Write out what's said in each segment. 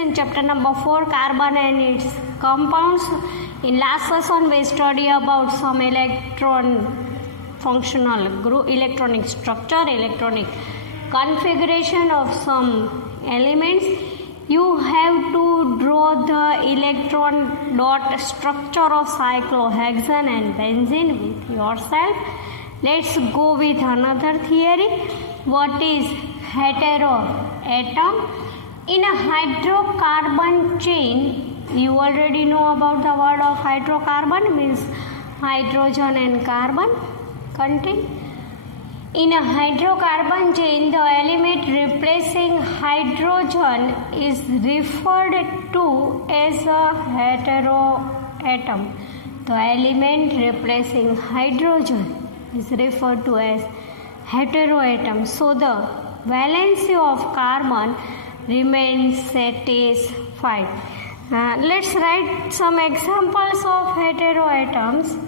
In chapter number 4, carbon and its compounds. In last session we study about some functional group, electronic structure, electronic configuration of some elements. You have to draw the electron dot structure of cyclohexane and benzene with yourself. Let's go with another theory. What is heteroatom? In a hydrocarbon chain, you already know about the word of hydrocarbon, means hydrogen and carbon contain. In a hydrocarbon chain, the element replacing hydrogen is referred to as a heteroatom. The element replacing hydrogen is referred to as heteroatom. So the valency of carbon remains satisfied. Let's write some examples of heteroatoms.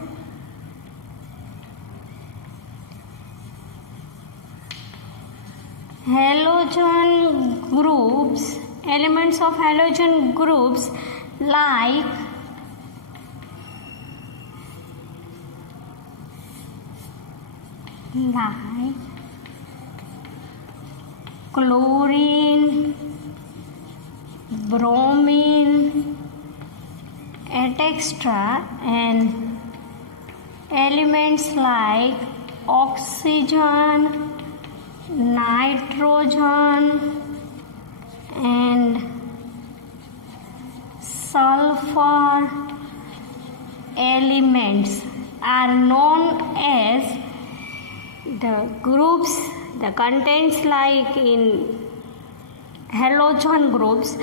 Halogen groups, elements of halogen groups like chlorine, bromine, etc. and elements like oxygen, nitrogen and sulfur elements are known as the groups, the contents like in halogen groups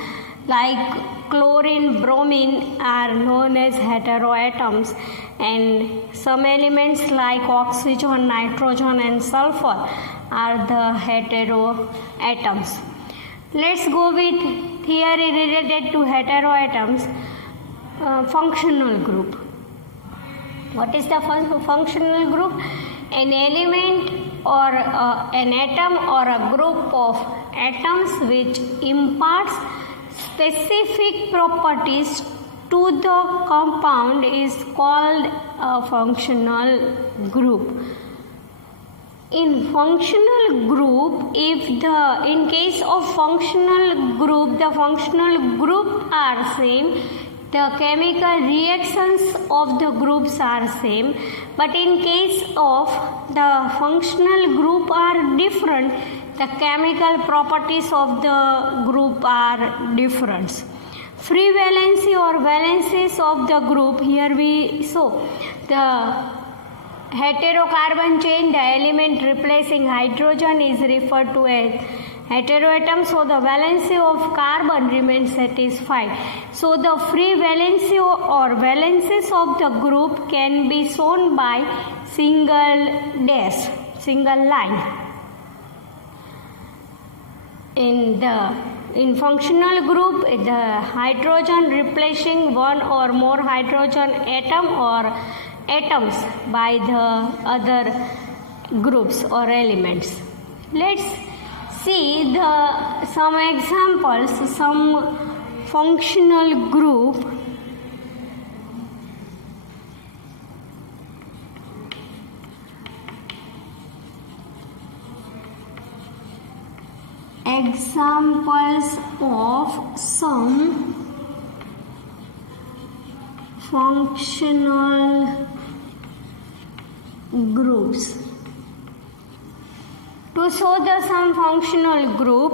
like chlorine, bromine are known as heteroatoms, and some elements like oxygen, nitrogen and sulfur are the heteroatoms. Let's go with theory related to heteroatoms. Functional group. What is the functional group? An element or an atom or a group of atoms which imparts specific properties to the compound is called a functional group. In functional group, in case of functional group, the functional group are same, the chemical reactions of the groups are same, but in case of the functional group are different, the chemical properties of the group are different. Free valency or valencies of the group, here we saw the heterocarbon chain, the element replacing hydrogen is referred to as heteroatom, so the valency of carbon remains satisfied. So the free valency or valencies of the group can be shown by single dash, single line. In functional group, the hydrogen replacing one or more hydrogen atom or atoms by the other groups or elements. Let's see some examples, some functional group. Examples of some functional groups. To show some functional group,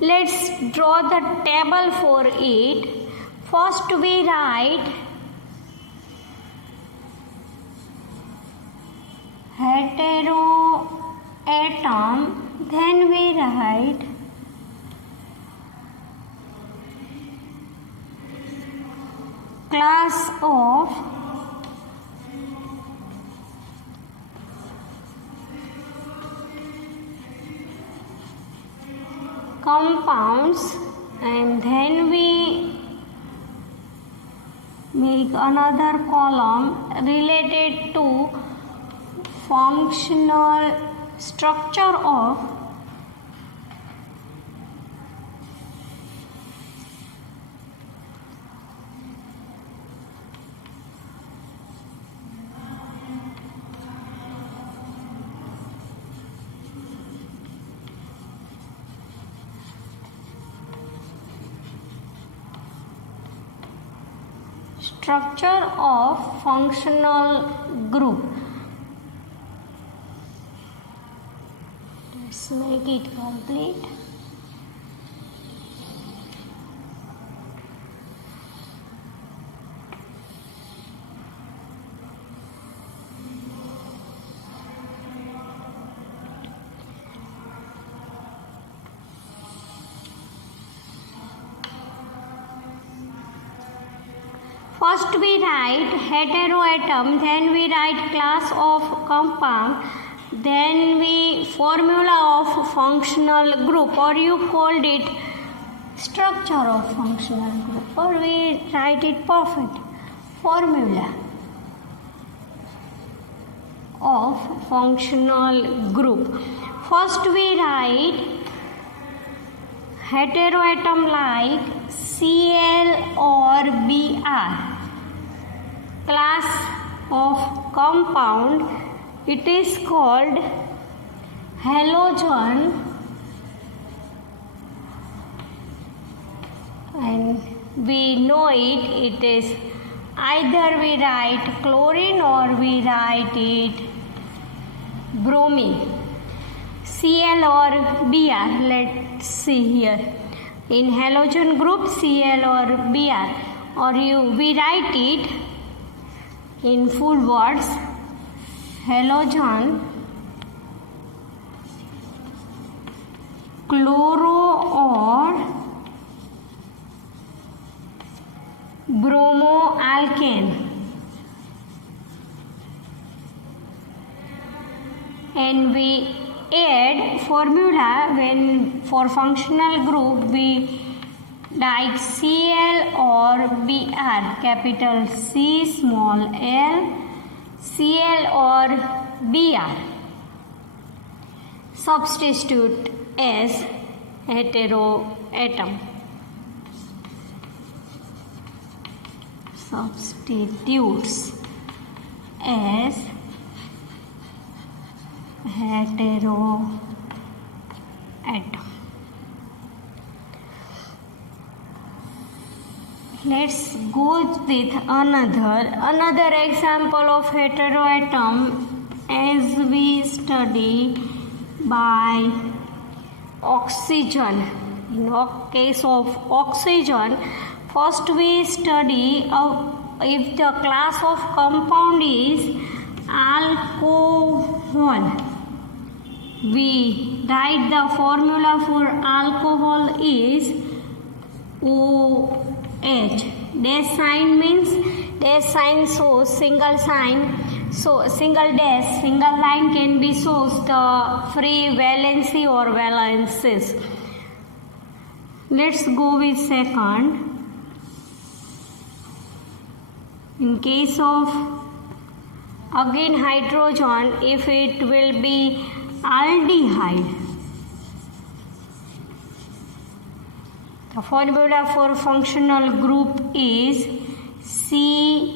let's draw the table for it. First we write heteroatom, then we write class of compounds, and then we make another column related to functional structure of Structure of functional group. Let's make it complete. First we write heteroatom, then we write class of compound, then we formula of functional group, or you called it structure of functional group, or we write it perfect formula of functional group. First we write heteroatom like Cl or Br. Class of compound, it is called halogen, and we know it is either we write chlorine or we write it bromine. Cl or Br, let's see here. In halogen group, Cl or Br, or we write it in full words, halogen, chloro or bromoalkane, and we add formula when for functional group we like Cl or Br, capital C, small l, Cl or Br. Substitute as heteroatom. Substitutes as heteroatom. Let's go with another example of heteroatom as we study by oxygen. In case of oxygen, first we study if the class of compound is alcohol. We write the formula for alcohol is OH. Dash sign means dash sign shows single sign, so single dash, single line can be shows the free valency or valences. Let's go with second. In case of again hydrogen, if it will be aldehyde, the formula for functional group is CH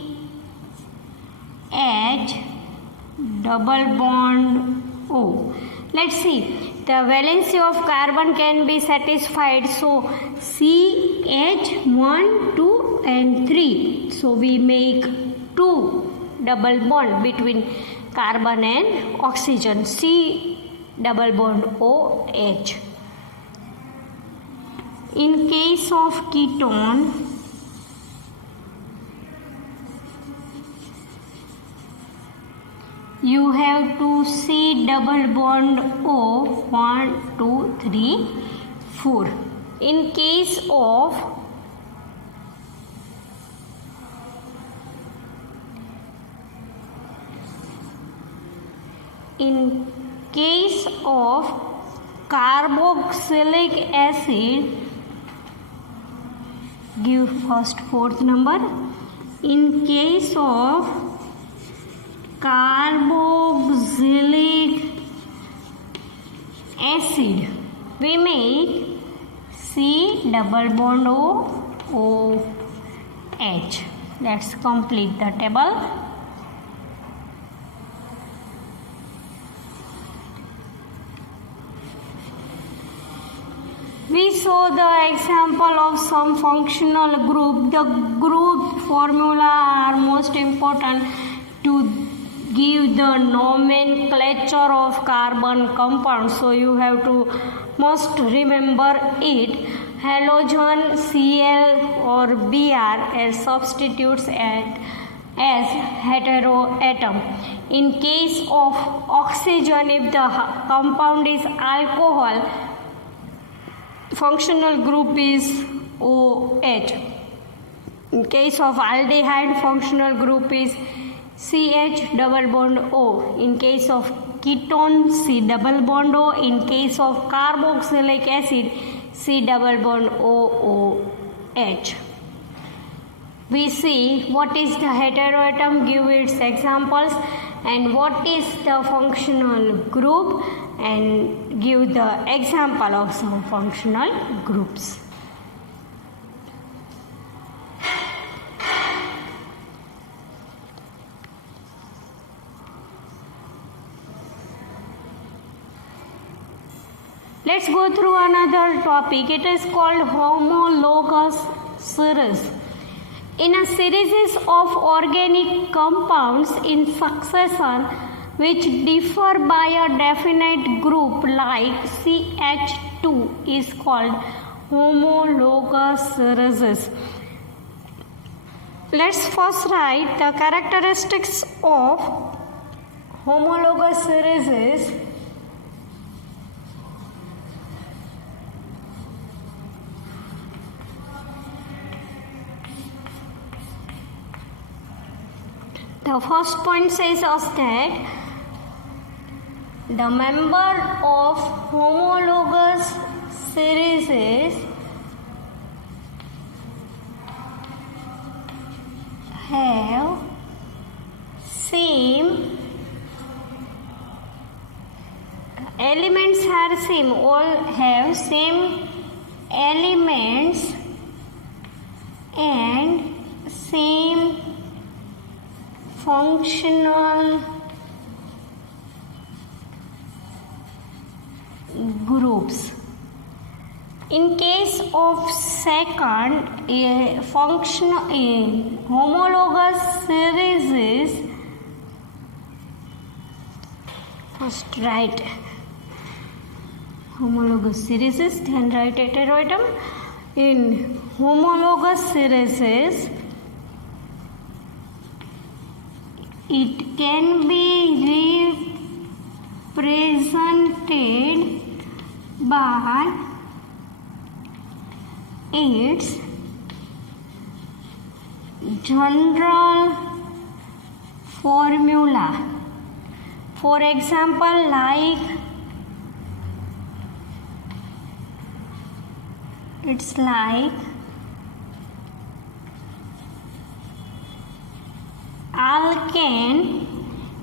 double bond O. Let's see, the valency of carbon can be satisfied, so CH 1, 2 and 3. So we make 2 double bond between carbon and oxygen, C double bond OH. In case of ketone, you have to C double bond O, 1, 2, 3, 4. In case of carboxylic acid, give first fourth number. In case of carboxylic acid, we make C double bond O OH. Let's complete the table. We saw the example of some functional group. The group formula are most important to give the nomenclature of carbon compounds. So you have to must remember it. Halogen, Cl or Br as substitutes as heteroatom. In case of oxygen, if the compound is alcohol, functional group is OH. In case of aldehyde, functional group is CH double bond O. In case of ketone, C double bond O. In case of carboxylic acid, C double bond OOH. We see what is the heteroatom, give its examples, and what is the functional group, and give the example of some functional groups. Let's go through another topic. It is called homologous series. In a series of organic compounds in succession which differ by a definite group like CH2 is called homologous series. Let's first write the characteristics of homologous series. The first point says us that the member of homologous series have same elements are same, all have same elements and same functional groups. In case of second, a homologous series, first write homologous series, then write heteroatom. In homologous series, it can be represented by its general formula. For example, like it's like alkane,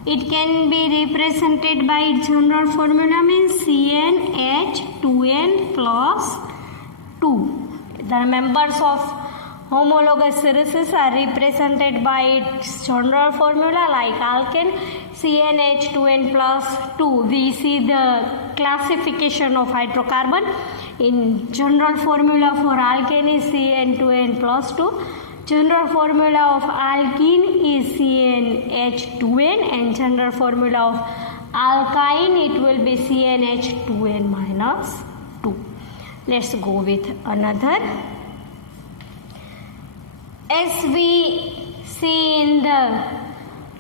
it can be represented by its general formula means CnH2n plus 2. The members of homologous series are represented by its general formula like alkane CnH2n plus 2. We see the classification of hydrocarbon. In general formula for alkane is Cn2n plus 2. General formula of alkene is CnH2n, and general formula of alkyne it will be CnH2n minus 2. Let's go with another. As we see in the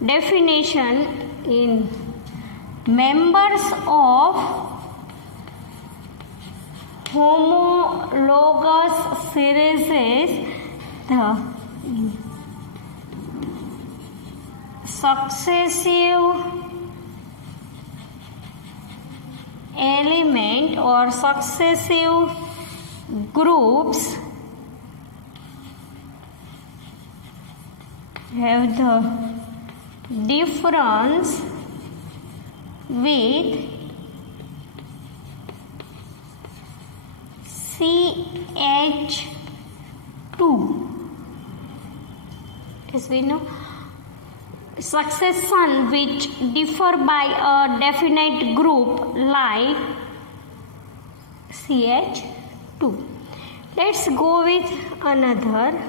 definition, in members of homologous series, the successive element or successive groups have the difference with CH2. As we know, succession which differ by a definite group like CH2. 2. Let's go with another.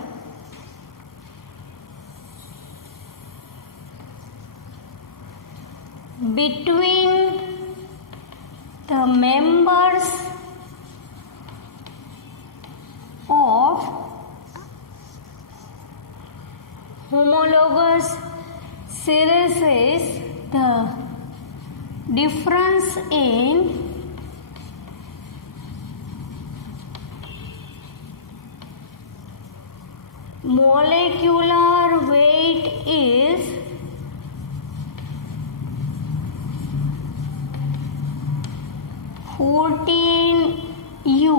Between the members of homologous series, the difference in molecular weight is 14U.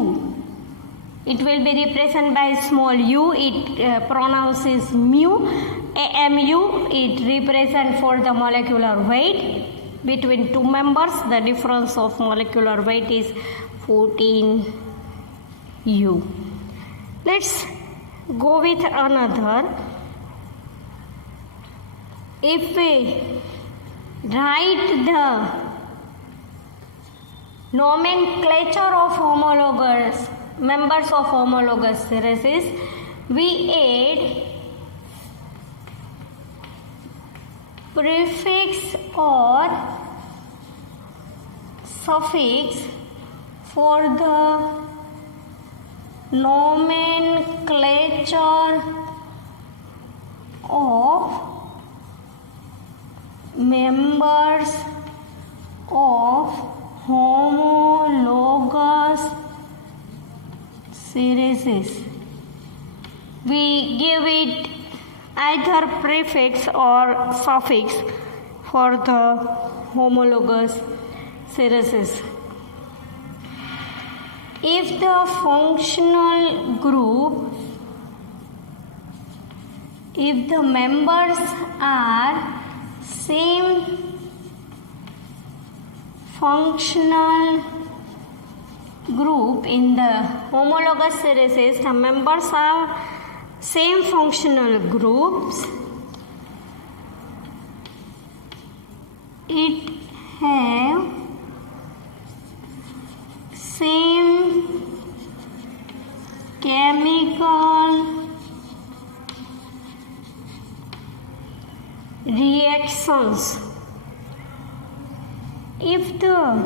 It will be represented by small u. It pronounces mu. AMU. It represents for the molecular weight. Between two members, the difference of molecular weight is 14U. Let's go with another. If we write the nomenclature of homologous members of homologous series, we add prefix or suffix for the nomenclature of members of homologous series. We give it either prefix or suffix for the homologous series. If the functional group, if the members are same functional group in the homologous series, the members are same functional groups, it have same chemical reactions. If the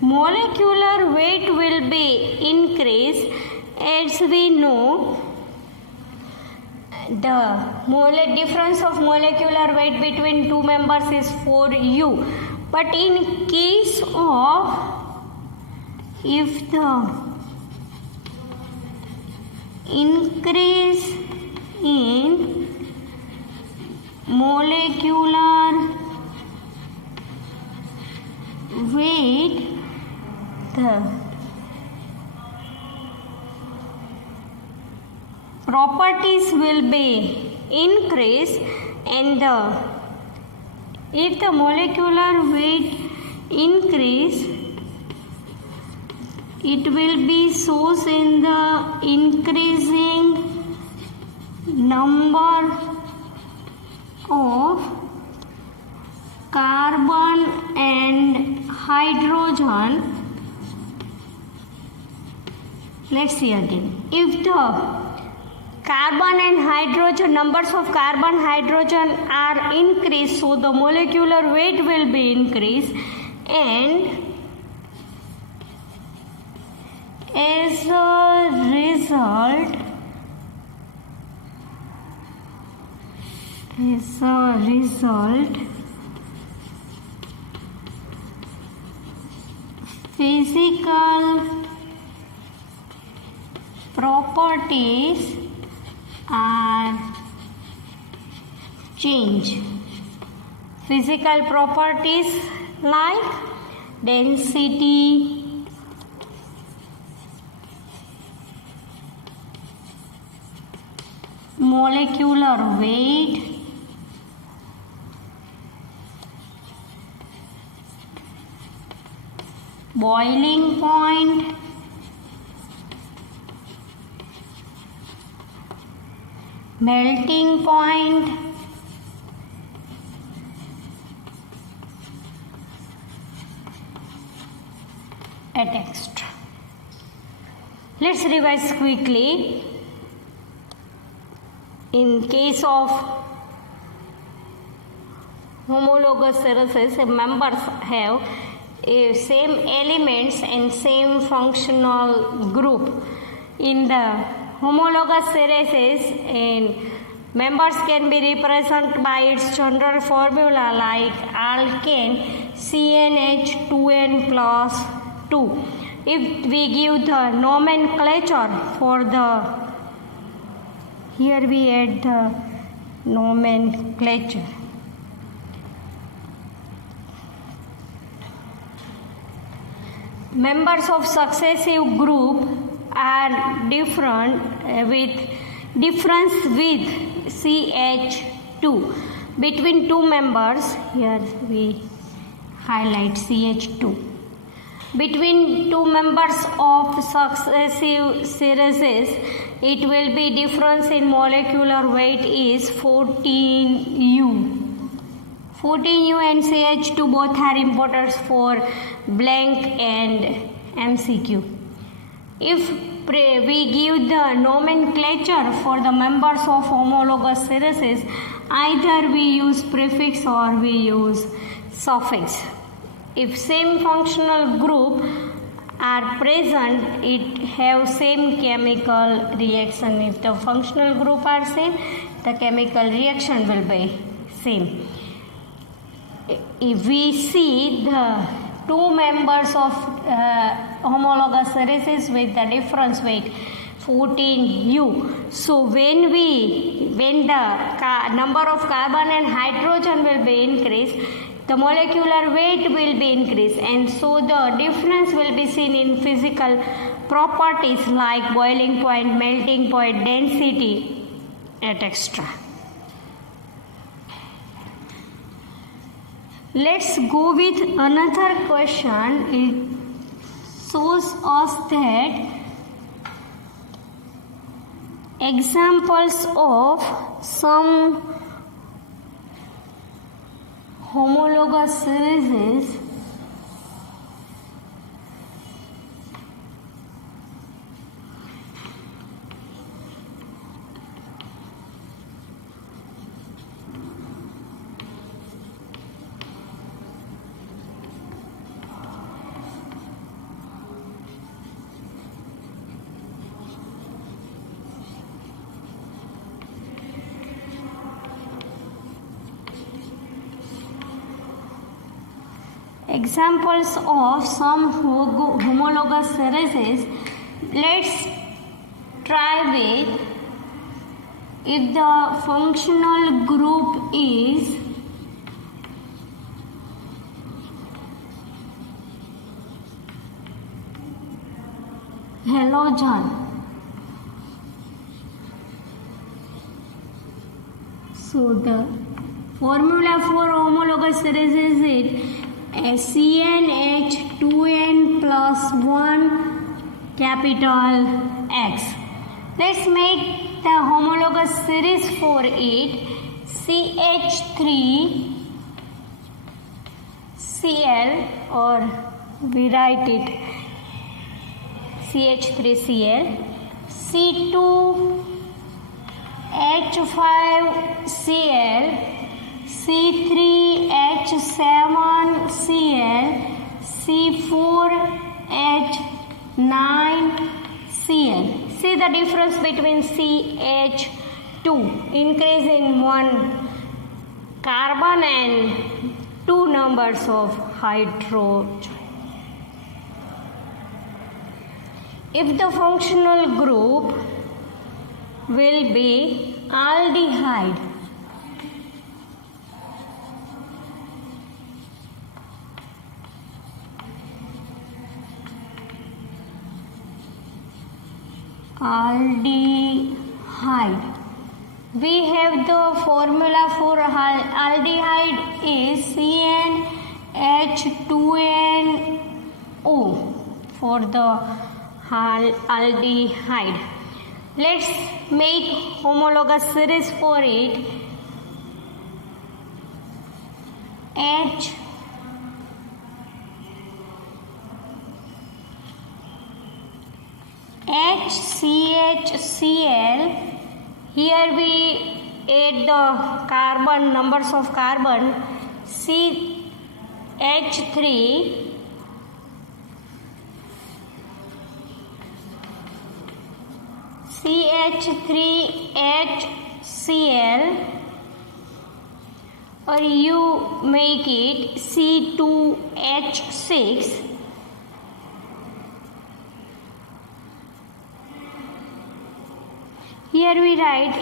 molecular weight will be increased, as we know, the difference of molecular weight between two members is 4U. But in case of, if the increase in molecular weight, the properties will be increased, and if the molecular weight increase, it will be shows in the increasing number of carbon and hydrogen. Let's see again. If the carbon and hydrogen, numbers of carbon hydrogen are increased, so the molecular weight will be increased, and as a result, physical properties are changed. Physical properties like density, molecular weight, boiling point, melting point, etc. Let's revise quickly. In case of homologous series, members have same elements and same functional group. In the homologous series, members can be represented by its general formula like alkane CnH2n plus 2. If we give the nomenclature for the, here we add the nomenclature. Members of successive group are different with difference with CH2 between two members. Here we highlight CH2. Between two members of successive series, it will be difference in molecular weight is 14U. 14U and CH2 both are important for blank and MCQ. If we give the nomenclature for the members of homologous series, either we use prefix or we use suffix. If same functional group are present, it have same chemical reaction. If the functional group are same, the chemical reaction will be same. If we see the two members of homologous series with the difference weight 14U, so when the number of carbon and hydrogen will be increased, the molecular weight will be increased, and so the difference will be seen in physical properties like boiling point, melting point, density, etc. Let's go with another question. It shows us that examples of some homologous series examples of some homologous series. Let's try with, if the functional group is halogen, so the formula for homologous series is it CnH2n plus 1 capital X. Let's make the homologous series for it. CH3Cl, or we write it CH3Cl, C2H5Cl, C3H7Cl, C4H9Cl. See the difference between CH2, increase in one carbon and two numbers of hydrogen. If the functional group will be aldehyde, aldehyde, we have the formula for aldehyde is CnH2nO for the aldehyde. Let's make homologous series for it. HCHCl. Here we add the carbon, numbers of carbon, CH3, CH3HCl, or you make it C2H6. Here we write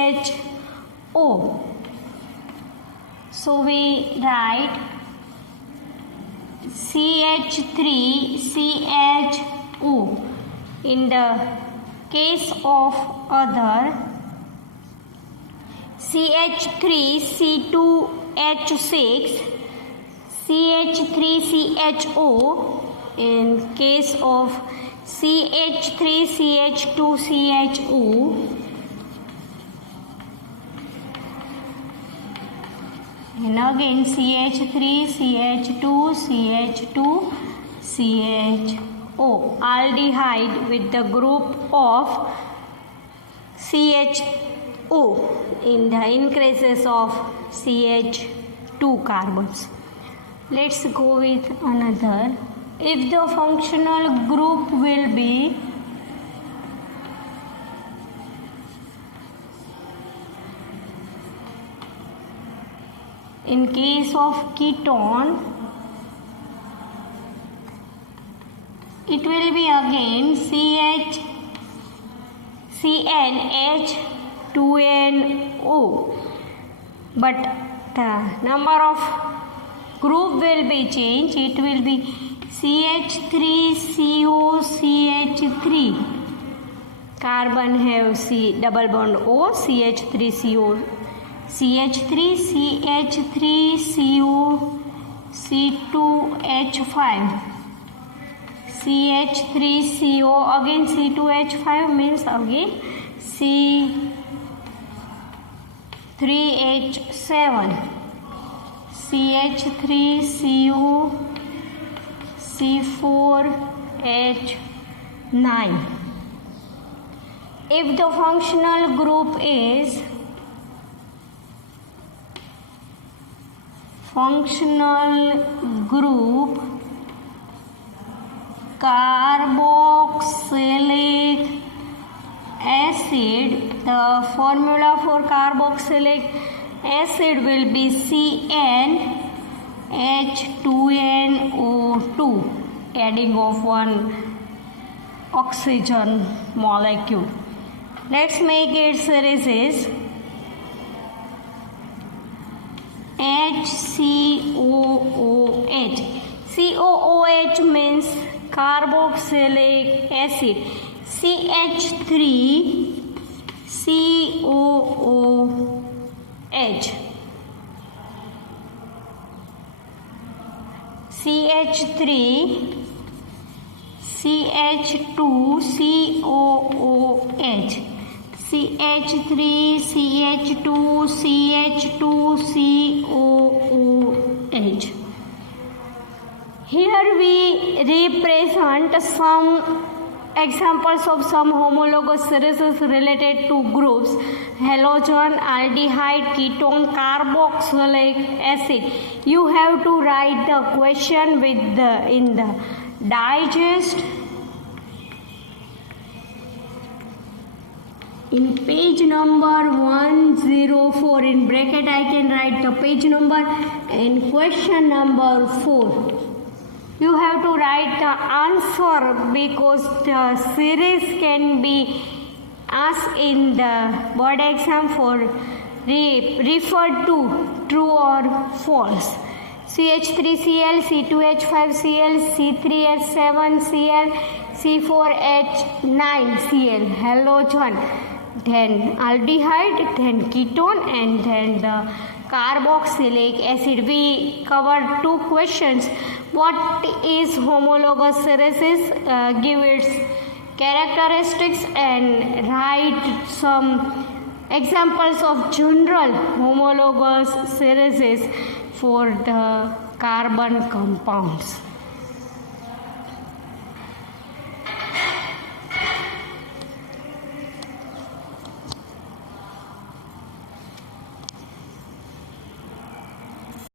HCHO. So we write CH3CHO. In the case of other, CH3C2H6, CH3CHO. In case of CH3CH2CHO, and again CH3CH2CH2CHO, aldehyde with the group of CHO in the increases of CH2 carbons. Let's go with another. If the functional group will be in case of ketone, it will be again CnH2nO, but the number of group will be changed. It will be CH3COCH3. Carbon have C double bond O, CH3CO, CH3CH3CO, C2H5, CH3CO, again C2H5 means again C3H7, CH3CO, C4H9. If the functional group is carboxylic acid, the formula for carboxylic acid will be CnH2nO2, adding of one oxygen molecule. Let's make its series HCOOH. COOH means carboxylic acid. CH3COOH. CH3 CH2COOH, CH3CH2CH2COOH. Here we represent some examples of some homologous series related to groups: halogen, aldehyde, ketone, carboxylic acid. You have to write the question with in the digest. In page number 104, in bracket I can write the page number and question number 4. You have to write the answer because the series can be asked in the board exam for referred to true or false. CH3Cl, C2H5Cl, C3H7Cl, C4H9Cl, halogen, then aldehyde, then ketone, and then the carboxylic acid. We covered 2 questions. What is homologous series? Give its characteristics and write some examples of general homologous series for the carbon compounds.